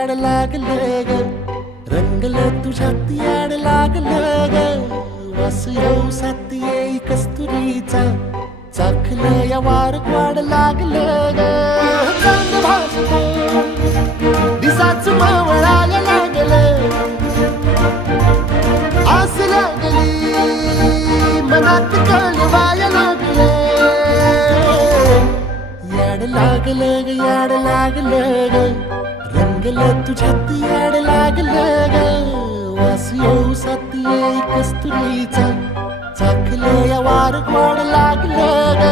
याड लागलं ग, रंगलं तुझ्यात याड लागलं ग. वास येऊ साथ येई कस्तुरीचा, चाखलं या वार वाढ लागलं ग. चांद भासलं दिसाच मावळायला लागलं, आस लागली मनात कळवायला लागलं. याड लागलं ग, याड लागलं ग, रंगलं तुझ्यात याड लागलं ग. वास येऊ साथ येई कस्तुरीचा, चाखलं या वार वाढ लागलं ग.